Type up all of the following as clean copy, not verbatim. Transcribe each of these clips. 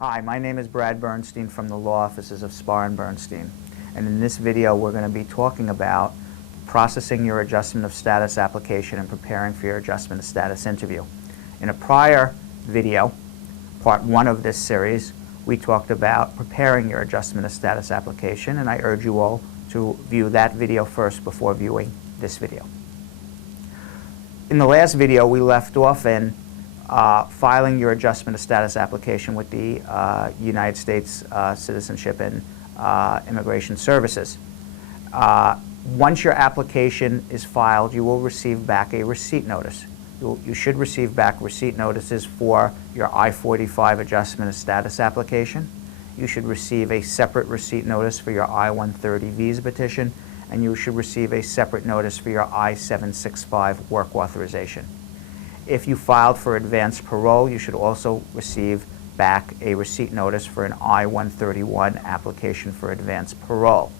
Hi, my name is Brad Bernstein from the law offices of Spar and Bernstein. And in this video, we're going to be talking about processing your adjustment of status application and preparing for your adjustment of status interview. In a prior video, part 1 of this series, we talked about preparing your adjustment of status application, and I urge you all to view that video first before viewing this video. In the last video, we left off in filing your adjustment of status application with the United States Citizenship and Immigration Services. Once your application is filed, you will receive back a receipt notice. You should receive back receipt notices for your I-45 adjustment of status application. You should receive a separate receipt notice for your I-130 visa petition, and you should receive a separate notice for your I-765 work authorization. If you filed for advanced parole, you should also receive back a receipt notice for an I-131 application for advanced parole.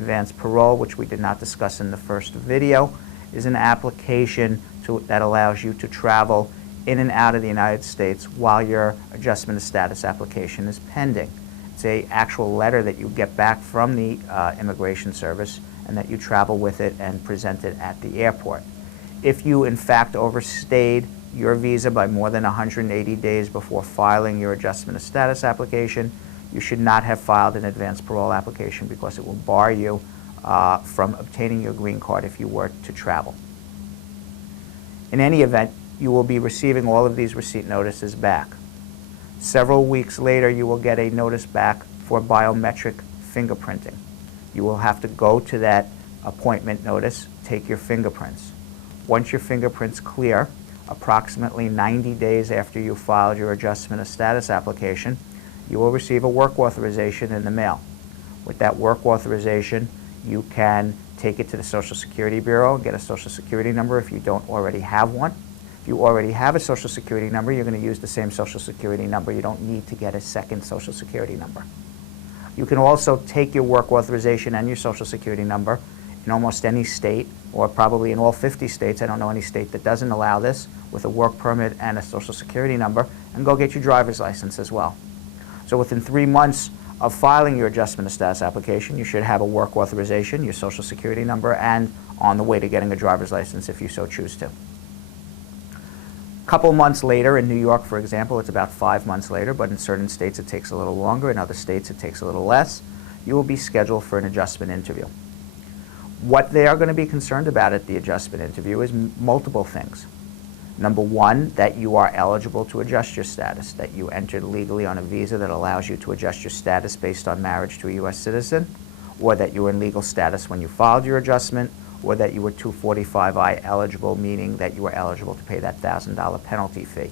Advanced parole, which we did not discuss in the first video, is an application that allows you to travel in and out of the United States while your adjustment of status application is pending. It's an actual letter that you get back from the Immigration Service and that you travel with it and present it at the airport. If you, in fact, overstayed your visa by more than 180 days before filing your adjustment of status application, you should not have filed an advanced parole application because it will bar you from obtaining your green card if you were to travel. In any event, you will be receiving all of these receipt notices back. Several weeks later, you will get a notice back for biometric fingerprinting. You will have to go to that appointment notice, take your fingerprints. Once your fingerprints clear, approximately 90 days after you filed your adjustment of status application, you will receive a work authorization in the mail. With that work authorization, you can take it to the Social Security Bureau and get a Social Security number if you don't already have one. If you already have a Social Security number, you're going to use the same Social Security number. You don't need to get a second Social Security number. You can also take your work authorization and your Social Security number in almost any state, or probably in all 50 states, I don't know any state that doesn't allow this, with a work permit and a Social Security number, and go get your driver's license as well. So within 3 months of filing your adjustment of status application, you should have a work authorization, your Social Security number, and on the way to getting a driver's license if you so choose to. A couple months later, in New York, for example, it's about 5 months later, but in certain states it takes a little longer, in other states it takes a little less, you will be scheduled for an adjustment interview. What they are going to be concerned about at the adjustment interview is multiple things. Number one, that you are eligible to adjust your status, that you entered legally on a visa that allows you to adjust your status based on marriage to a U.S. citizen, or that you were in legal status when you filed your adjustment, or that you were 245I eligible, meaning that you were eligible to pay that $1,000 penalty fee.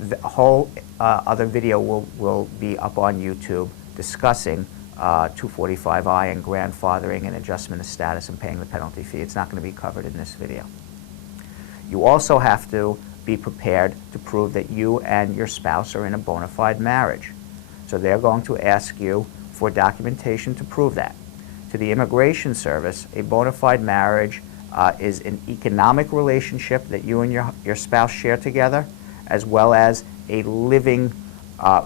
The whole other video will be up on YouTube discussing 245I and grandfathering and adjustment of status and paying the penalty fee. It's not going to be covered in this video. You also have to be prepared to prove that you and your spouse are in a bona fide marriage. So they're going to ask you for documentation to prove that. To the Immigration Service, a bona fide marriage is an economic relationship that you and your spouse share together, as well as a living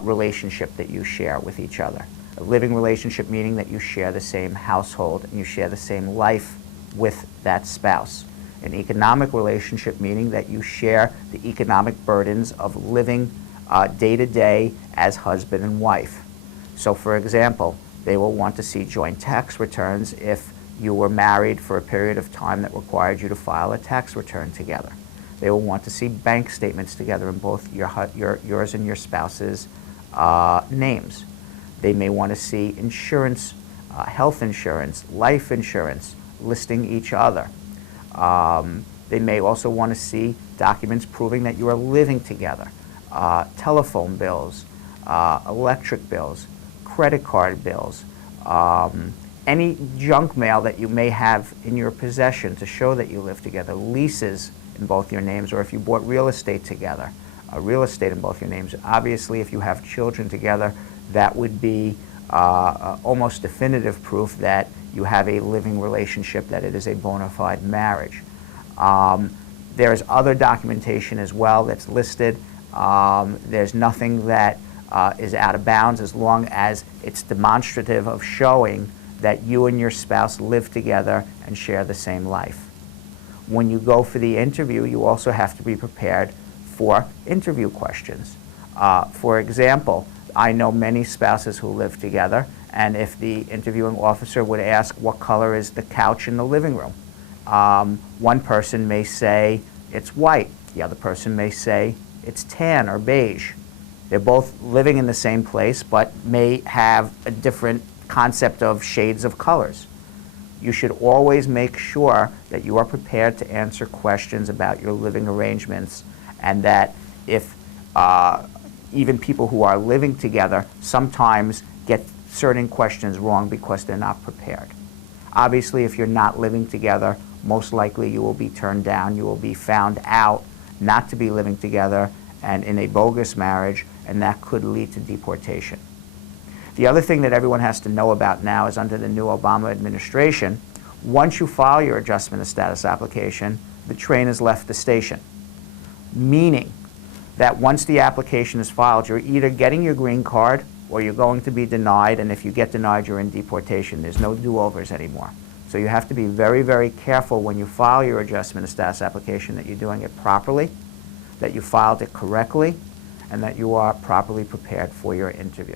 relationship that you share with each other. A living relationship meaning that you share the same household and you share the same life with that spouse. An economic relationship meaning that you share the economic burdens of living day to day as husband and wife. So for example, they will want to see joint tax returns if you were married for a period of time that required you to file a tax return together. They will want to see bank statements together in both yours and your spouse's names. They may want to see insurance, health insurance, life insurance, listing each other. They may also want to see documents proving that you are living together, telephone bills, electric bills, credit card bills, any junk mail that you may have in your possession to show that you live together, leases in both your names, or if you bought real estate together, real estate in both your names. Obviously, if you have children together, that would be almost definitive proof that you have a living relationship, that it is a bona fide marriage. There is other documentation as well that's listed. There's nothing that is out of bounds as long as it's demonstrative of showing that you and your spouse live together and share the same life. When you go for the interview, you also have to be prepared for interview questions. For example, I know many spouses who live together, and if the interviewing officer would ask what color is the couch in the living room, one person may say it's white, the other person may say it's tan or beige. They're both living in the same place but may have a different concept of shades of colors. You should always make sure that you are prepared to answer questions about your living arrangements, and that if even people who are living together sometimes get certain questions wrong because they're not prepared. Obviously, if you're not living together, most likely you will be turned down. You will be found out not to be living together and in a bogus marriage, and that could lead to deportation. The other thing that everyone has to know about now is under the new Obama administration, once you file your adjustment of status application, the train has left the station. Meaning that once the application is filed, you're either getting your green card or you're going to be denied, and if you get denied, you're in deportation. There's no do-overs anymore. So you have to be very, very careful when you file your adjustment of status application that you're doing it properly, that you filed it correctly, and that you are properly prepared for your interview.